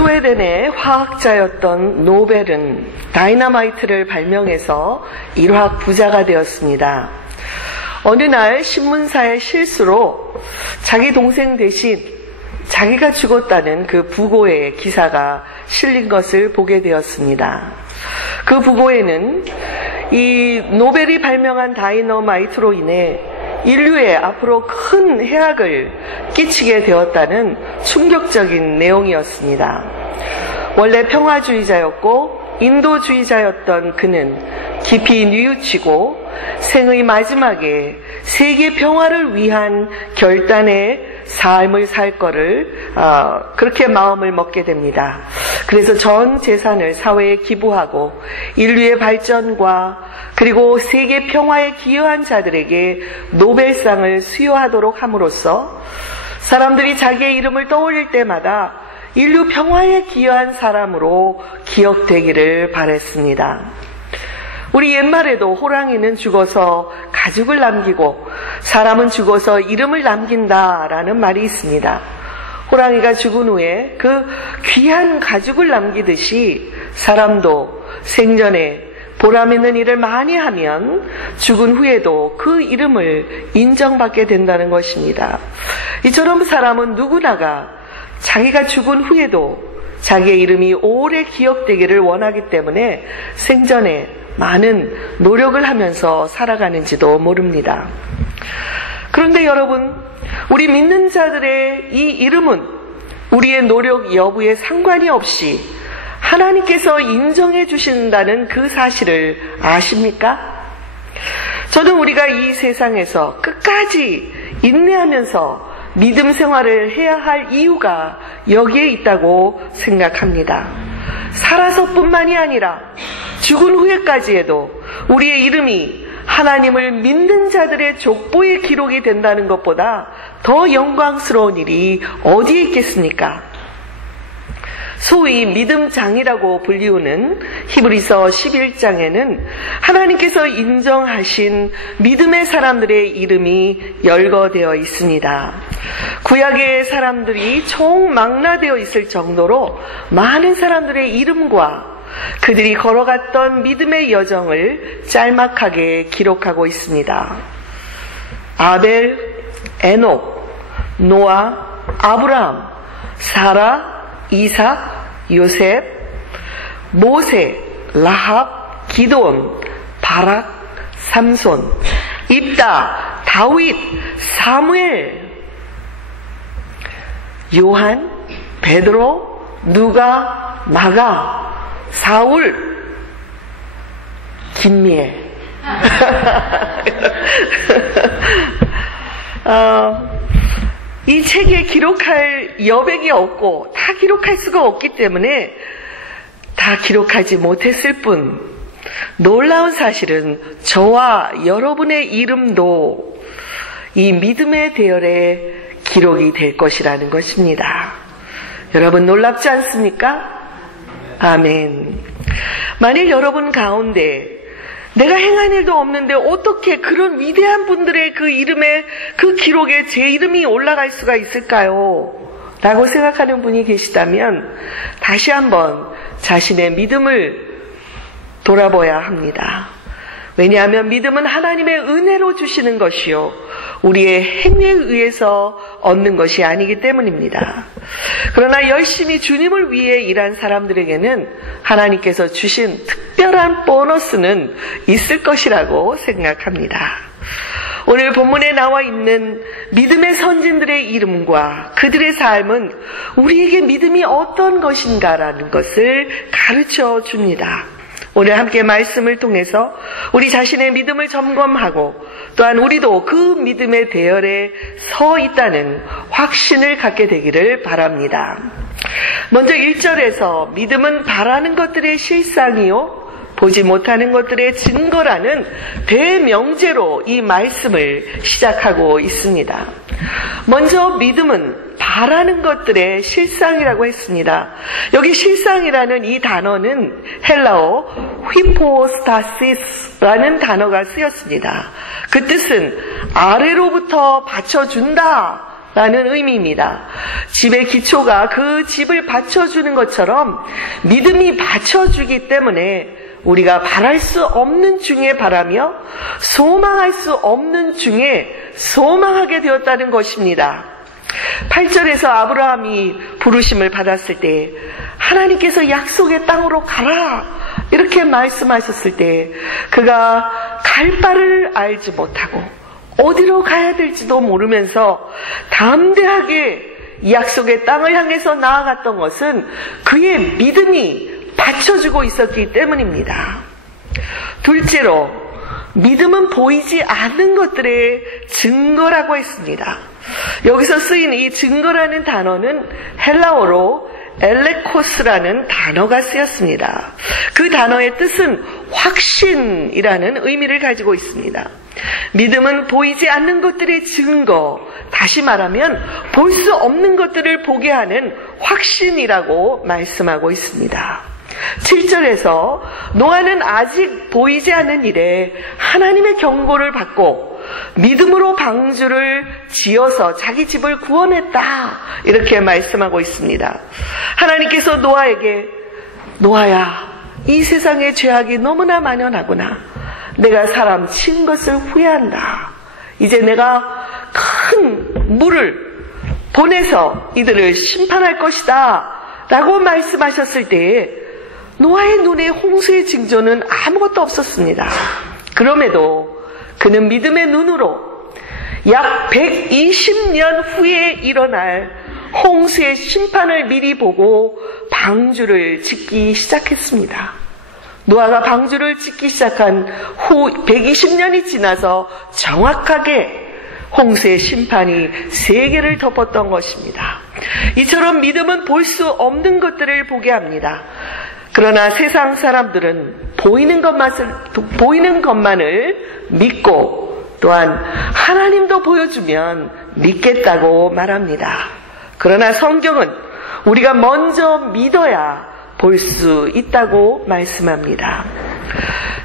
스웨덴의 화학자였던 노벨은 다이너마이트를 발명해서 일화학 부자가 되었습니다. 어느 날 신문사의 실수로 자기 동생 대신 자기가 죽었다는 그 부고의 기사가 실린 것을 보게 되었습니다. 그 부고에는 이 노벨이 발명한 다이너마이트로 인해 인류에 앞으로 큰 해악을 끼치게 되었다는 충격적인 내용이었습니다. 원래 평화주의자였고 인도주의자였던 그는 깊이 뉘우치고 생의 마지막에 세계 평화를 위한 결단의 삶을 살 거를 그렇게 마음을 먹게 됩니다. 그래서 전 재산을 사회에 기부하고 인류의 발전과 그리고 세계 평화에 기여한 자들에게 노벨상을 수여하도록 함으로써 사람들이 자기의 이름을 떠올릴 때마다 인류 평화에 기여한 사람으로 기억되기를 바랬습니다. 우리 옛말에도 호랑이는 죽어서 가죽을 남기고 사람은 죽어서 이름을 남긴다라는 말이 있습니다. 호랑이가 죽은 후에 그 귀한 가죽을 남기듯이 사람도 생전에 보람 있는 일을 많이 하면 죽은 후에도 그 이름을 인정받게 된다는 것입니다. 이처럼 사람은 누구나가 자기가 죽은 후에도 자기의 이름이 오래 기억되기를 원하기 때문에 생전에 많은 노력을 하면서 살아가는지도 모릅니다. 그런데 여러분, 우리 믿는 자들의 이 이름은 우리의 노력 여부에 상관이 없이 하나님께서 인정해 주신다는 그 사실을 아십니까? 저는 우리가 이 세상에서 끝까지 인내하면서 믿음 생활을 해야 할 이유가 여기에 있다고 생각합니다. 살아서뿐만이 아니라 죽은 후에까지에도 우리의 이름이 하나님을 믿는 자들의 족보에 기록이 된다는 것보다 더 영광스러운 일이 어디에 있겠습니까? 소위 믿음장이라고 불리우는 히브리서 11장에는 하나님께서 인정하신 믿음의 사람들의 이름이 열거되어 있습니다. 구약의 사람들이 총망라되어 있을 정도로 많은 사람들의 이름과 그들이 걸어갔던 믿음의 여정을 짤막하게 기록하고 있습니다. 아벨, 에녹, 노아, 아브라함, 사라, 이삭, 요셉, 모세, 라합, 기드온, 바락, 삼손, 입다, 다윗, 사무엘, 요한, 베드로, 누가, 마가, 사울, 김미애. 이 책에 기록할 여백이 없고 다 기록할 수가 없기 때문에 다 기록하지 못했을 뿐, 놀라운 사실은 저와 여러분의 이름도 이 믿음의 대열에 기록이 될 것이라는 것입니다. 여러분 놀랍지 않습니까? 아멘. 만일 여러분 가운데 내가 행한 일도 없는데 어떻게 그런 위대한 분들의 그 이름에, 그 기록에 제 이름이 올라갈 수가 있을까요? 라고 생각하는 분이 계시다면 다시 한번 자신의 믿음을 돌아봐야 합니다. 왜냐하면 믿음은 하나님의 은혜로 주시는 것이요, 우리의 행위에 의해서 얻는 것이 아니기 때문입니다. 그러나 열심히 주님을 위해 일한 사람들에게는 하나님께서 주신 특별한 보너스는 있을 것이라고 생각합니다. 오늘 본문에 나와 있는 믿음의 선진들의 이름과 그들의 삶은 우리에게 믿음이 어떤 것인가라는 것을 가르쳐 줍니다. 오늘 함께 말씀을 통해서 우리 자신의 믿음을 점검하고 또한 우리도 그 믿음의 대열에 서 있다는 확신을 갖게 되기를 바랍니다. 먼저 1절에서 믿음은 바라는 것들의 실상이요 보지 못하는 것들의 증거라는 대명제로 이 말씀을 시작하고 있습니다. 먼저 믿음은 바라는 것들의 실상이라고 했습니다. 여기 실상이라는 이 단어는 헬라어 휘포스타시스라는 단어가 쓰였습니다. 그 뜻은 아래로부터 받쳐준다 라는 의미입니다. 집의 기초가 그 집을 받쳐주는 것처럼 믿음이 받쳐주기 때문에 우리가 바랄 수 없는 중에 바라며 소망할 수 없는 중에 소망하게 되었다는 것입니다. 8절에서 아브라함이 부르심을 받았을 때 하나님께서 약속의 땅으로 가라 이렇게 말씀하셨을 때 그가 갈 바를 알지 못하고 어디로 가야 될지도 모르면서 담대하게 이 약속의 땅을 향해서 나아갔던 것은 그의 믿음이 받쳐주고 있었기 때문입니다. 둘째로 믿음은 보이지 않는 것들의 증거라고 했습니다. 여기서 쓰인 이 증거라는 단어는 헬라어로 엘레코스라는 단어가 쓰였습니다. 그 단어의 뜻은 확신이라는 의미를 가지고 있습니다. 믿음은 보이지 않는 것들의 증거, 다시 말하면 볼 수 없는 것들을 보게 하는 확신이라고 말씀하고 있습니다. 7절에서 노아는 아직 보이지 않는 일에 하나님의 경고를 받고 믿음으로 방주를 지어서 자기 집을 구원했다 이렇게 말씀하고 있습니다. 하나님께서 노아에게 노아야 이 세상의 죄악이 너무나 만연하구나. 내가 사람 친 것을 후회한다. 이제 내가 큰 물을 보내서 이들을 심판할 것이다 라고 말씀하셨을 때에 노아의 눈에 홍수의 징조는 아무것도 없었습니다. 그럼에도 그는 믿음의 눈으로 약 120년 후에 일어날 홍수의 심판을 미리 보고 방주를 짓기 시작했습니다. 노아가 방주를 짓기 시작한 후 120년이 지나서 정확하게 홍수의 심판이 세계를 덮었던 것입니다. 이처럼 믿음은 볼 수 없는 것들을 보게 합니다. 그러나 세상 사람들은 보이는 것만을 믿고 또한 하나님도 보여주면 믿겠다고 말합니다. 그러나 성경은 우리가 먼저 믿어야 볼 수 있다고 말씀합니다.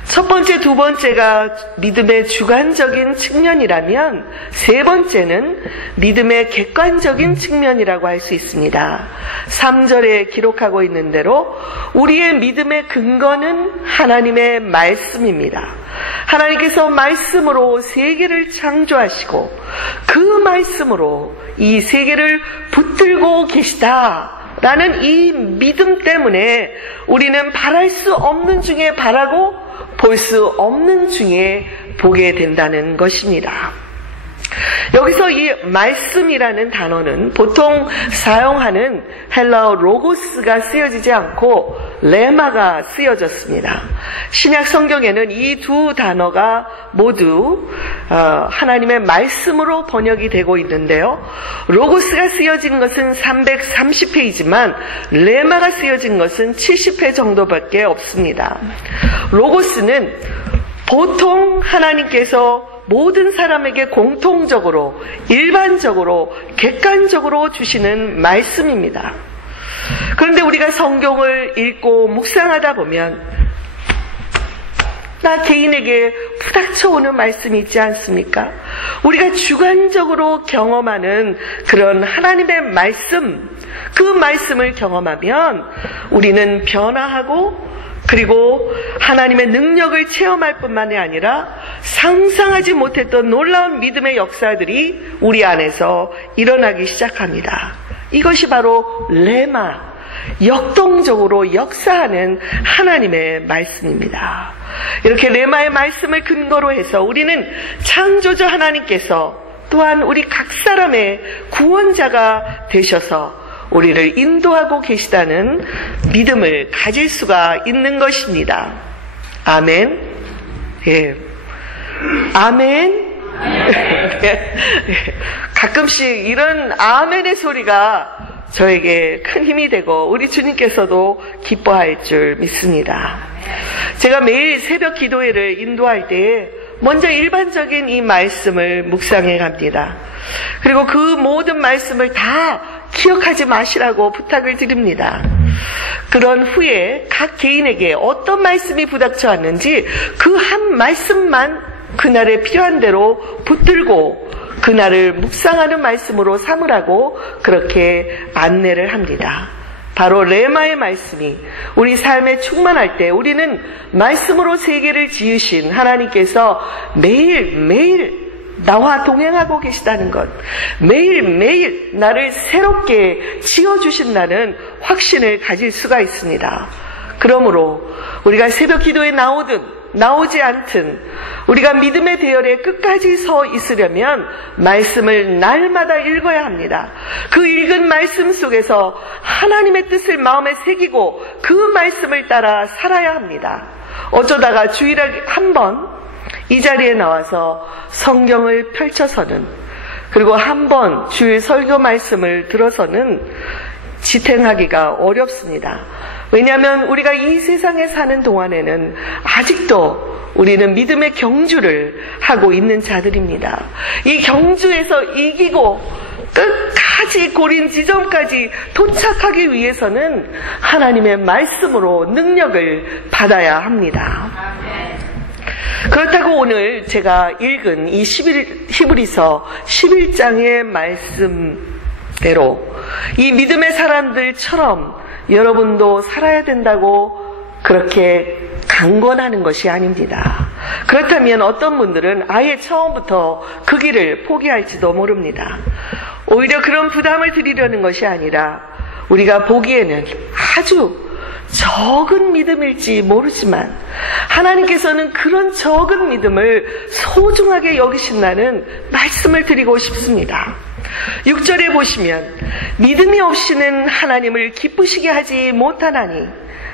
첫 번째, 두 번째가 믿음의 주관적인 측면이라면 세 번째는 믿음의 객관적인 측면이라고 할 수 있습니다. 3절에 기록하고 있는 대로 우리의 믿음의 근거는 하나님의 말씀입니다. 하나님께서 말씀으로 세계를 창조하시고 그 말씀으로 이 세계를 붙들고 계시다 라는 이 믿음 때문에 우리는 바랄 수 없는 중에 바라고 볼 수 없는 중에 보게 된다는 것입니다. 여기서 이 말씀이라는 단어는 보통 사용하는 헬라어 로고스가 쓰여지지 않고 레마가 쓰여졌습니다. 신약 성경에는 이 두 단어가 모두 하나님의 말씀으로 번역이 되고 있는데요. 로고스가 쓰여진 것은 330회이지만 레마가 쓰여진 것은 70회 정도밖에 없습니다. 로고스는 보통 하나님께서 모든 사람에게 공통적으로, 일반적으로, 객관적으로 주시는 말씀입니다. 그런데 우리가 성경을 읽고 묵상하다 보면 나 개인에게 부닥쳐오는 말씀이 있지 않습니까? 우리가 주관적으로 경험하는 그런 하나님의 말씀, 그 말씀을 경험하면 우리는 변화하고 그리고 하나님의 능력을 체험할 뿐만이 아니라 상상하지 못했던 놀라운 믿음의 역사들이 우리 안에서 일어나기 시작합니다. 이것이 바로 레마, 역동적으로 역사하는 하나님의 말씀입니다. 이렇게 레마의 말씀을 근거로 해서 우리는 창조주 하나님께서 또한 우리 각 사람의 구원자가 되셔서 우리를 인도하고 계시다는 믿음을 가질 수가 있는 것입니다. 아멘. 예. 아멘. 가끔씩 이런 아멘의 소리가 저에게 큰 힘이 되고 우리 주님께서도 기뻐할 줄 믿습니다. 제가 매일 새벽 기도회를 인도할 때 먼저 일반적인 이 말씀을 묵상해 갑니다. 그리고 그 모든 말씀을 다 기억하지 마시라고 부탁을 드립니다. 그런 후에 각 개인에게 어떤 말씀이 부닥쳐 왔는지 그 한 말씀만 그날에 필요한 대로 붙들고 그날을 묵상하는 말씀으로 삼으라고 그렇게 안내를 합니다. 바로 레마의 말씀이 우리 삶에 충만할 때 우리는 말씀으로 세계를 지으신 하나님께서 매일매일 나와 동행하고 계시다는 것, 매일매일 나를 새롭게 지어주신다는 확신을 가질 수가 있습니다. 그러므로 우리가 새벽 기도에 나오든 나오지 않든 우리가 믿음의 대열에 끝까지 서 있으려면 말씀을 날마다 읽어야 합니다. 그 읽은 말씀 속에서 하나님의 뜻을 마음에 새기고 그 말씀을 따라 살아야 합니다. 어쩌다가 주일에 한 번 이 자리에 나와서 성경을 펼쳐서는, 그리고 한 번 주일 설교 말씀을 들어서는 지탱하기가 어렵습니다. 왜냐하면 우리가 이 세상에 사는 동안에는 아직도 우리는 믿음의 경주를 하고 있는 자들입니다. 이 경주에서 이기고 끝까지 고린 지점까지 도착하기 위해서는 하나님의 말씀으로 능력을 받아야 합니다. 그렇다고 오늘 제가 읽은 이 히브리서 11장의 말씀대로 이 믿음의 사람들처럼 여러분도 살아야 된다고 그렇게 강권하는 것이 아닙니다. 그렇다면 어떤 분들은 아예 처음부터 그 길을 포기할지도 모릅니다. 오히려 그런 부담을 드리려는 것이 아니라 우리가 보기에는 아주 적은 믿음일지 모르지만 하나님께서는 그런 적은 믿음을 소중하게 여기신다는 말씀을 드리고 싶습니다. 6절에 보시면 믿음이 없이는 하나님을 기쁘시게 하지 못하나니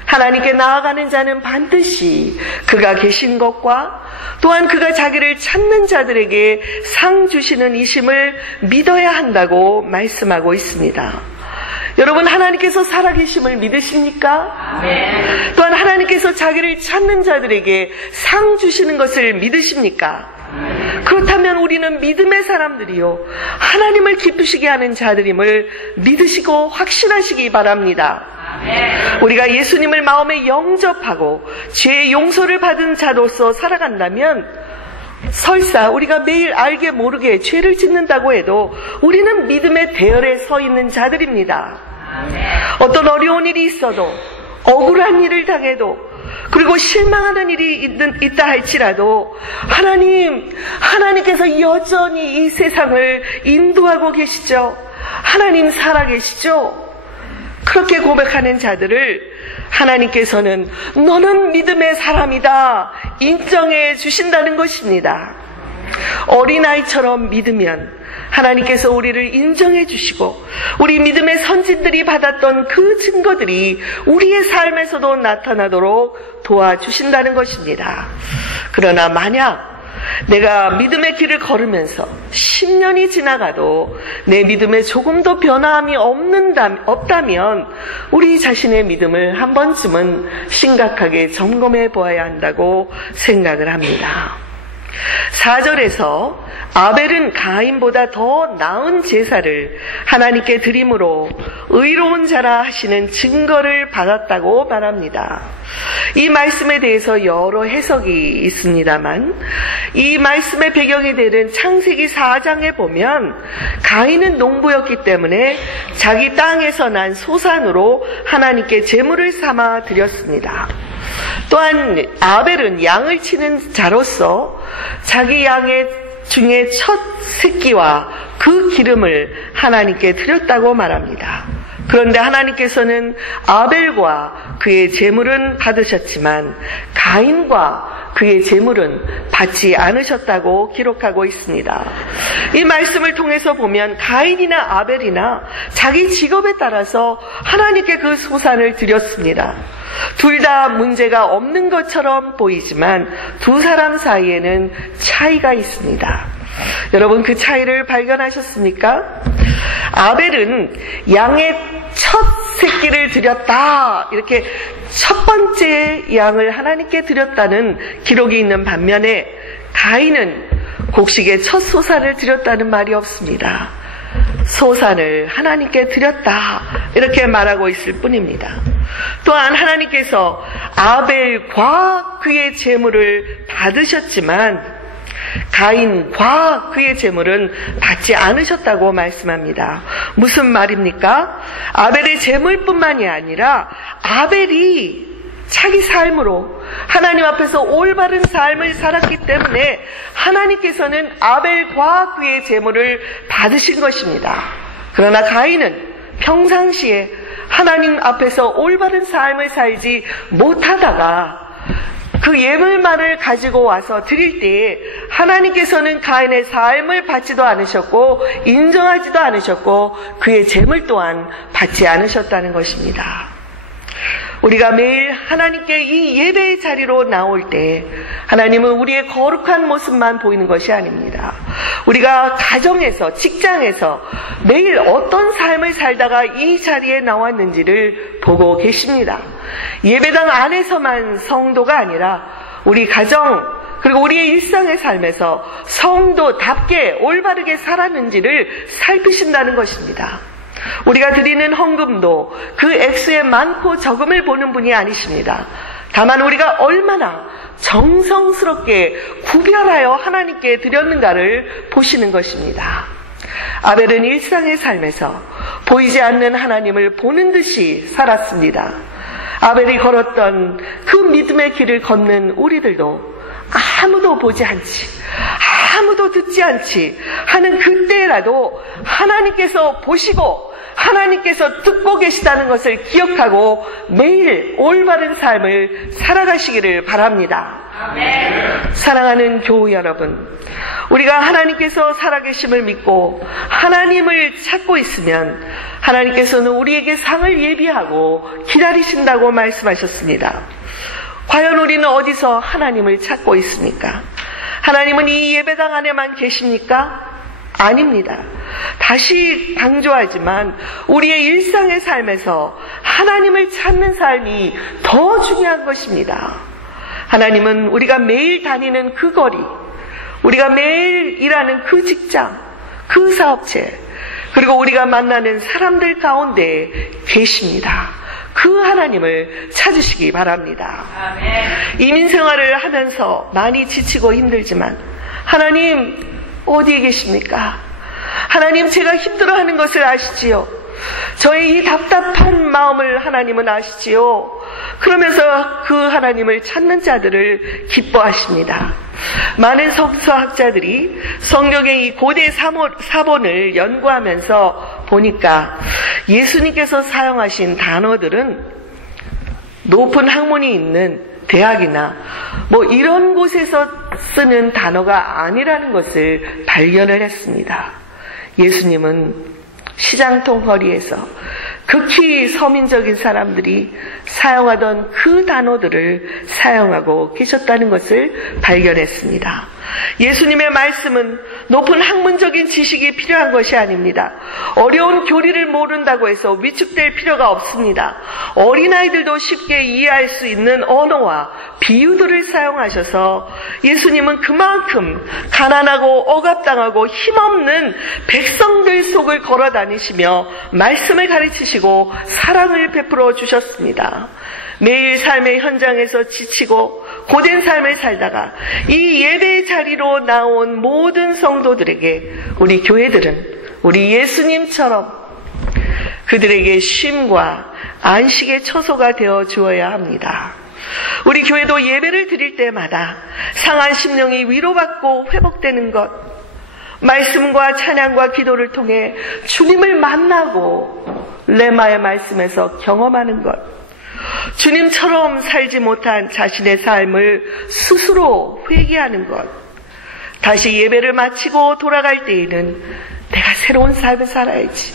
하나님께 나아가는 자는 반드시 그가 계신 것과 또한 그가 자기를 찾는 자들에게 상 주시는 이심을 믿어야 한다고 말씀하고 있습니다. 여러분, 하나님께서 살아계심을 믿으십니까? 네. 또한 하나님께서 자기를 찾는 자들에게 상 주시는 것을 믿으십니까? 네. 그렇다면 우리는 믿음의 사람들이요, 하나님을 기쁘시게 하는 자들임을 믿으시고 확신하시기 바랍니다. 네. 우리가 예수님을 마음에 영접하고 죄의 용서를 받은 자로서 살아간다면 설사 우리가 매일 알게 모르게 죄를 짓는다고 해도 우리는 믿음의 대열에 서 있는 자들입니다. 어떤 어려운 일이 있어도, 억울한 일을 당해도, 그리고 실망하는 일이 있다 할지라도 하나님께서 여전히 이 세상을 인도하고 계시죠. 하나님 살아계시죠. 그렇게 고백하는 자들을 하나님께서는 너는 믿음의 사람이다 인정해 주신다는 것입니다. 어린아이처럼 믿으면 하나님께서 우리를 인정해 주시고 우리 믿음의 선진들이 받았던 그 증거들이 우리의 삶에서도 나타나도록 도와주신다는 것입니다. 그러나 만약 내가 믿음의 길을 걸으면서 10년이 지나가도 내 믿음에 조금도 변함이 없다면 우리 자신의 믿음을 한 번쯤은 심각하게 점검해 보아야 한다고 생각을 합니다. 4절에서 아벨은 가인보다 더 나은 제사를 하나님께 드림으로 의로운 자라 하시는 증거를 받았다고 말합니다. 이 말씀에 대해서 여러 해석이 있습니다만 이 말씀의 배경이 되는 창세기 4장에 보면 가인은 농부였기 때문에 자기 땅에서 난 소산으로 하나님께 제물을 삼아 드렸습니다. 또한 아벨은 양을 치는 자로서 자기 양의 중에 첫 새끼와 그 기름을 하나님께 드렸다고 말합니다. 그런데 하나님께서는 아벨과 그의 제물은 받으셨지만 가인과 그의 제물은 받지 않으셨다고 기록하고 있습니다. 이 말씀을 통해서 보면 가인이나 아벨이나 자기 직업에 따라서 하나님께 그 소산을 드렸습니다. 둘 다 문제가 없는 것처럼 보이지만 두 사람 사이에는 차이가 있습니다. 여러분, 그 차이를 발견하셨습니까? 아벨은 양의 첫 새끼를 드렸다, 이렇게 첫 번째 양을 하나님께 드렸다는 기록이 있는 반면에 가인은 곡식의 첫 소산을 드렸다는 말이 없습니다. 소산을 하나님께 드렸다, 이렇게 말하고 있을 뿐입니다. 또한 하나님께서 아벨과 그의 제물을 받으셨지만 가인과 그의 제물은 받지 않으셨다고 말씀합니다. 무슨 말입니까? 아벨의 제물뿐만이 아니라 아벨이 자기 삶으로 하나님 앞에서 올바른 삶을 살았기 때문에 하나님께서는 아벨과 그의 제물을 받으신 것입니다. 그러나 가인은 평상시에 하나님 앞에서 올바른 삶을 살지 못하다가 그 예물만을 가지고 와서 드릴 때에 하나님께서는 가인의 삶을 받지도 않으셨고 인정하지도 않으셨고 그의 제물 또한 받지 않으셨다는 것입니다. 우리가 매일 하나님께 이 예배의 자리로 나올 때 하나님은 우리의 거룩한 모습만 보이는 것이 아닙니다. 우리가 가정에서, 직장에서 매일 어떤 삶을 살다가 이 자리에 나왔는지를 보고 계십니다. 예배당 안에서만 성도가 아니라 우리 가정 그리고 우리의 일상의 삶에서 성도답게 올바르게 살았는지를 살피신다는 것입니다. 우리가 드리는 헌금도 그 액수의 많고 적음을 보는 분이 아니십니다. 다만 우리가 얼마나 정성스럽게 구별하여 하나님께 드렸는가를 보시는 것입니다. 아벨은 일상의 삶에서 보이지 않는 하나님을 보는 듯이 살았습니다. 아벨이 걸었던 그 믿음의 길을 걷는 우리들도 아무도 보지 않지, 아무도 듣지 않지 하는 그때라도 하나님께서 보시고 하나님께서 듣고 계시다는 것을 기억하고 매일 올바른 삶을 살아가시기를 바랍니다. 아멘. 사랑하는 교우 여러분, 우리가 하나님께서 살아계심을 믿고 하나님을 찾고 있으면 하나님께서는 우리에게 상을 예비하고 기다리신다고 말씀하셨습니다. 과연 우리는 어디서 하나님을 찾고 있습니까? 하나님은 이 예배당 안에만 계십니까? 아닙니다. 다시 강조하지만 우리의 일상의 삶에서 하나님을 찾는 삶이 더 중요한 것입니다. 하나님은 우리가 매일 다니는 그 거리, 우리가 매일 일하는 그 직장, 그 사업체, 그리고 우리가 만나는 사람들 가운데 계십니다. 그 하나님을 찾으시기 바랍니다. 아멘. 이민 생활을 하면서 많이 지치고 힘들지만 하나님 어디에 계십니까? 하나님, 제가 힘들어하는 것을 아시지요. 저의 이 답답한 마음을 하나님은 아시지요. 그러면서 그 하나님을 찾는 자들을 기뻐하십니다. 많은 석서학자들이 성경의 이 고대 사본을 연구하면서 보니까 예수님께서 사용하신 단어들은 높은 학문이 있는 대학이나 이런 곳에서 쓰는 단어가 아니라는 것을 발견을 했습니다. 예수님은 시장통 거리에서 극히 서민적인 사람들이 사용하던 그 단어들을 사용하고 계셨다는 것을 발견했습니다. 예수님의 말씀은 높은 학문적인 지식이 필요한 것이 아닙니다. 어려운 교리를 모른다고 해서 위축될 필요가 없습니다. 어린아이들도 쉽게 이해할 수 있는 언어와 비유들을 사용하셔서 예수님은 그만큼 가난하고 억압당하고 힘없는 백성들 속을 걸어 다니시며 말씀을 가르치시고 사랑을 베풀어 주셨습니다. 매일 삶의 현장에서 지치고 고된 삶을 살다가 이 예배의 자리로 나온 모든 성도들에게 우리 교회들은 우리 예수님처럼 그들에게 쉼과 안식의 처소가 되어 주어야 합니다. 우리 교회도 예배를 드릴 때마다 상한 심령이 위로받고 회복되는 것, 말씀과 찬양과 기도를 통해 주님을 만나고 레마의 말씀에서 경험하는 것, 주님처럼 살지 못한 자신의 삶을 스스로 회개하는 것, 다시 예배를 마치고 돌아갈 때에는 내가 새로운 삶을 살아야지,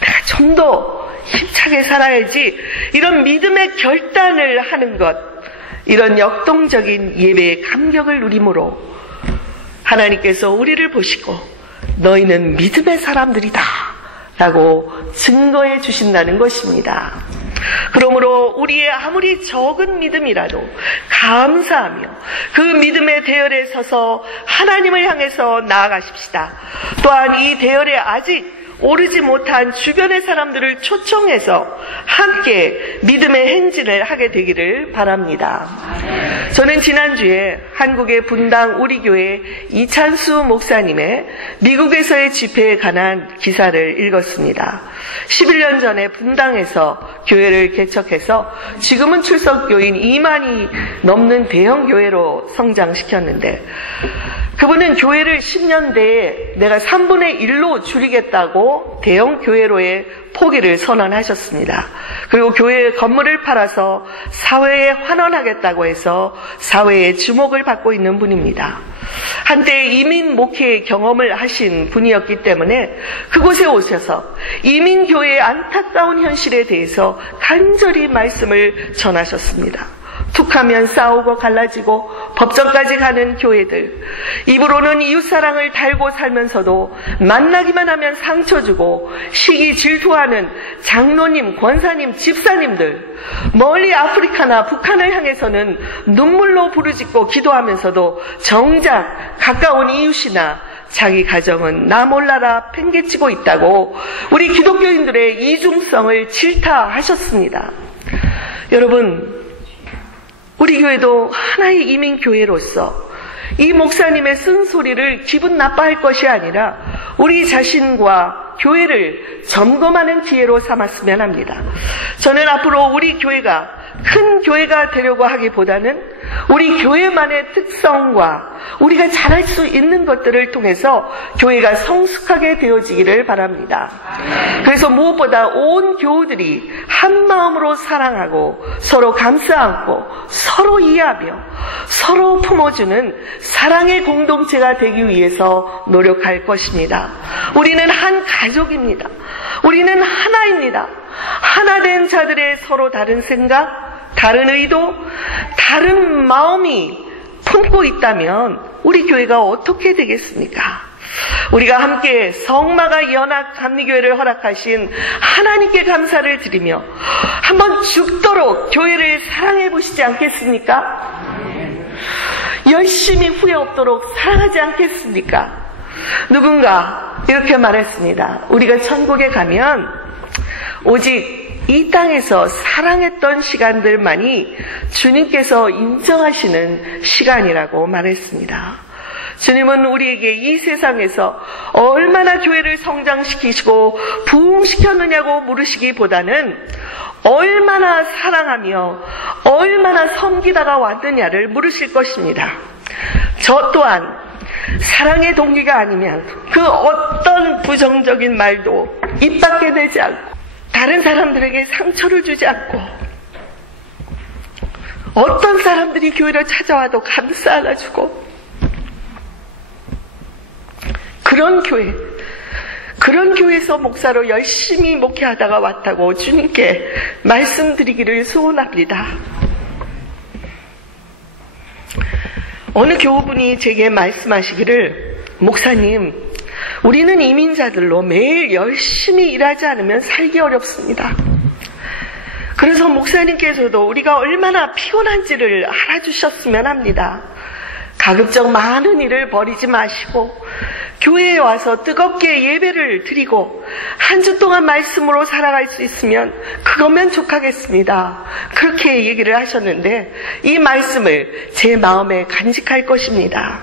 내가 좀 더 힘차게 살아야지, 이런 믿음의 결단을 하는 것, 이런 역동적인 예배의 감격을 누림으로 하나님께서 우리를 보시고 너희는 믿음의 사람들이다 라고 증거해 주신다는 것입니다. 그러므로 우리의 아무리 적은 믿음이라도 감사하며 그 믿음의 대열에 서서 하나님을 향해서 나아가십시다. 또한 이 대열에 아직 오르지 못한 주변의 사람들을 초청해서 함께 믿음의 행진을 하게 되기를 바랍니다. 저는 지난주에 한국의 분당 우리 교회 이찬수 목사님의 미국에서의 집회에 관한 기사를 읽었습니다. 11년 전에 분당에서 교회를 개척해서 지금은 출석교인 2만이 넘는 대형 교회로 성장시켰는데, 그분은 교회를 10년 내에 내가 3분의 1로 줄이겠다고 대형 교회로의 포기를 선언하셨습니다. 그리고 교회의 건물을 팔아서 사회에 환원하겠다고 해서 사회의 주목을 받고 있는 분입니다. 한때 이민 목회 경험을 하신 분이었기 때문에 그곳에 오셔서 이민교회의 안타까운 현실에 대해서 간절히 말씀을 전하셨습니다. 툭하면 싸우고 갈라지고 법정까지 가는 교회들, 입으로는 이웃사랑을 달고 살면서도 만나기만 하면 상처 주고 시기 질투하는 장로님, 권사님, 집사님들, 멀리 아프리카나 북한을 향해서는 눈물로 부르짖고 기도하면서도 정작 가까운 이웃이나 자기 가정은 나 몰라라 팽개치고 있다고 우리 기독교인들의 이중성을 질타하셨습니다. 여러분, 우리 교회도 하나의 이민교회로서 이 목사님의 쓴소리를 기분 나빠할 것이 아니라 우리 자신과 교회를 점검하는 기회로 삼았으면 합니다. 저는 앞으로 우리 교회가 큰 교회가 되려고 하기보다는 우리 교회만의 특성과 우리가 잘할 수 있는 것들을 통해서 교회가 성숙하게 되어지기를 바랍니다. 그래서 무엇보다 온 교우들이 한 마음으로 사랑하고 서로 감싸 안고 서로 이해하며 서로 품어주는 사랑의 공동체가 되기 위해서 노력할 것입니다. 우리는 한 가족입니다. 우리는 하나입니다. 하나 된 자들의 서로 다른 생각, 다른 의도, 다른 마음이 품고 있다면 우리 교회가 어떻게 되겠습니까? 우리가 함께 성마가 연합 감리교회를 허락하신 하나님께 감사를 드리며 한번 죽도록 교회를 사랑해 보시지 않겠습니까? 열심히 후회 없도록 사랑하지 않겠습니까? 누군가 이렇게 말했습니다. 우리가 천국에 가면 오직 이 땅에서 사랑했던 시간들만이 주님께서 인정하시는 시간이라고 말했습니다. 주님은 우리에게 이 세상에서 얼마나 교회를 성장시키시고 부흥시켰느냐고 물으시기보다는 얼마나 사랑하며 얼마나 섬기다가 왔느냐를 물으실 것입니다. 저 또한 사랑의 동기가 아니면 그 어떤 부정적인 말도 입 밖에 내지 않고 다른 사람들에게 상처를 주지 않고 어떤 사람들이 교회를 찾아와도 감싸 안아주고 그런 교회에서 목사로 열심히 목회하다가 왔다고 주님께 말씀드리기를 소원합니다. 어느 교우분이 제게 말씀하시기를, 목사님, 우리는 이민자들로 매일 열심히 일하지 않으면 살기 어렵습니다. 그래서 목사님께서도 우리가 얼마나 피곤한지를 알아주셨으면 합니다. 가급적 많은 일을 버리지 마시고 교회에 와서 뜨겁게 예배를 드리고 한 주 동안 말씀으로 살아갈 수 있으면 그것만 족하겠습니다. 그렇게 얘기를 하셨는데 이 말씀을 제 마음에 간직할 것입니다.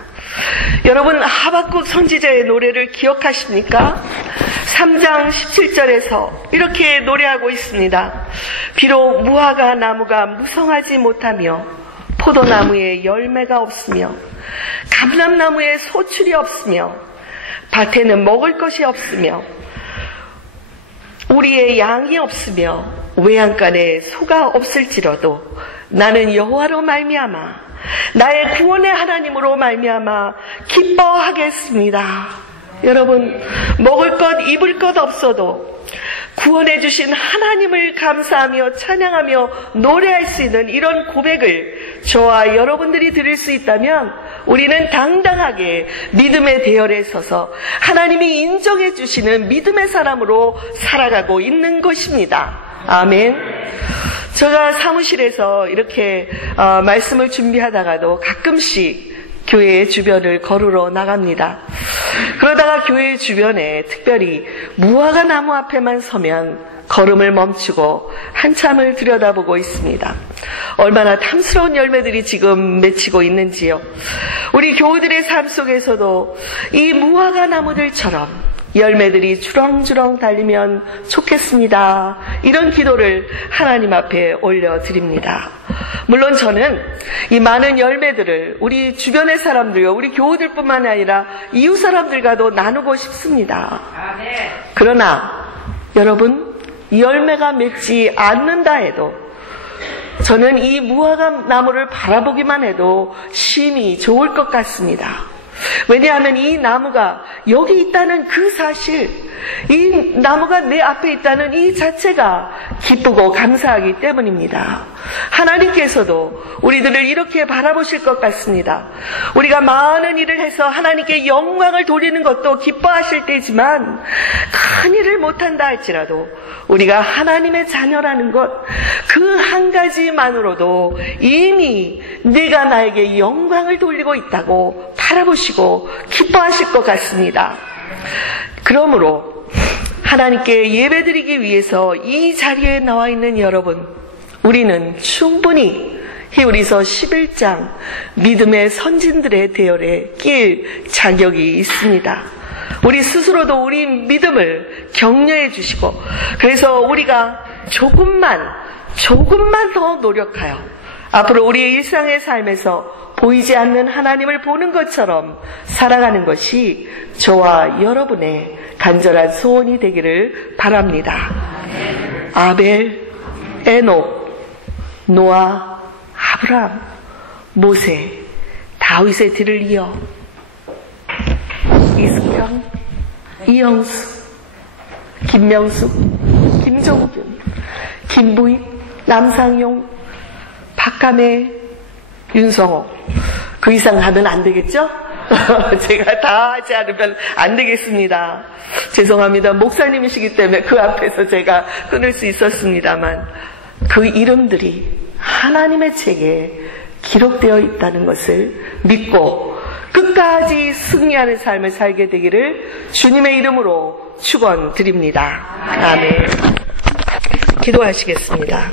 여러분, 하박국 선지자의 노래를 기억하십니까? 3장 17절에서 이렇게 노래하고 있습니다. 비록 무화과 나무가 무성하지 못하며 포도나무에 열매가 없으며 감람나무에 소출이 없으며 밭에는 먹을 것이 없으며 우리의 양이 없으며 외양간에 소가 없을지라도 나는 여호와로 말미암아 나의 구원의 하나님으로 말미암아 기뻐하겠습니다. 여러분, 먹을 것 입을 것 없어도 구원해 주신 하나님을 감사하며 찬양하며 노래할 수 있는 이런 고백을 저와 여러분들이 들을 수 있다면 우리는 당당하게 믿음의 대열에 서서 하나님이 인정해 주시는 믿음의 사람으로 살아가고 있는 것입니다. 아멘. 제가 사무실에서 이렇게 말씀을 준비하다가도 가끔씩 교회 주변을 걸으러 나갑니다. 그러다가 교회 주변에 특별히 무화과 나무 앞에만 서면 걸음을 멈추고 한참을 들여다보고 있습니다. 얼마나 탐스러운 열매들이 지금 맺히고 있는지요. 우리 교우들의 삶 속에서도 이 무화과 나무들처럼 열매들이 주렁주렁 달리면 좋겠습니다. 이런 기도를 하나님 앞에 올려드립니다. 물론 저는 이 많은 열매들을 우리 주변의 사람들과 우리 교우들뿐만 아니라 이웃 사람들과도 나누고 싶습니다. 그러나 여러분, 열매가 맺지 않는다 해도 저는 이 무화과 나무를 바라보기만 해도 심히 좋을 것 같습니다. 왜냐하면 이 나무가 여기 있다는 그 사실, 이 나무가 내 앞에 있다는 이 자체가 기쁘고 감사하기 때문입니다. 하나님께서도 우리들을 이렇게 바라보실 것 같습니다. 우리가 많은 일을 해서 하나님께 영광을 돌리는 것도 기뻐하실 때지만 큰 일을 못한다 할지라도 우리가 하나님의 자녀라는 것, 그 한 가지만으로도 이미 내가 나에게 영광을 돌리고 있다고 바라보시고 기뻐하실 것 같습니다. 그러므로 하나님께 예배드리기 위해서 이 자리에 나와 있는 여러분, 우리는 충분히 히브리서 11장 믿음의 선진들의 대열에 낄 자격이 있습니다. 우리 스스로도 우리 믿음을 격려해 주시고, 그래서 우리가 조금만 더 노력하여 앞으로 우리의 일상의 삶에서 보이지 않는 하나님을 보는 것처럼 살아가는 것이 저와 여러분의 간절한 소원이 되기를 바랍니다. 아벨, 에녹, 노아, 아브라함, 모세, 다윗의 뒤를 이어 이승경, 이영수, 김명숙, 김종균, 김부익, 남상용, 박감혜, 윤성호. 그 이상 하면 안 되겠죠? 제가 다 하지 않으면 안 되겠습니다. 죄송합니다. 목사님이시기 때문에 그 앞에서 제가 끊을 수 있었습니다만 그 이름들이 하나님의 책에 기록되어 있다는 것을 믿고 끝까지 승리하는 삶을 살게 되기를 주님의 이름으로 축원드립니다. 아멘. 기도하시겠습니다.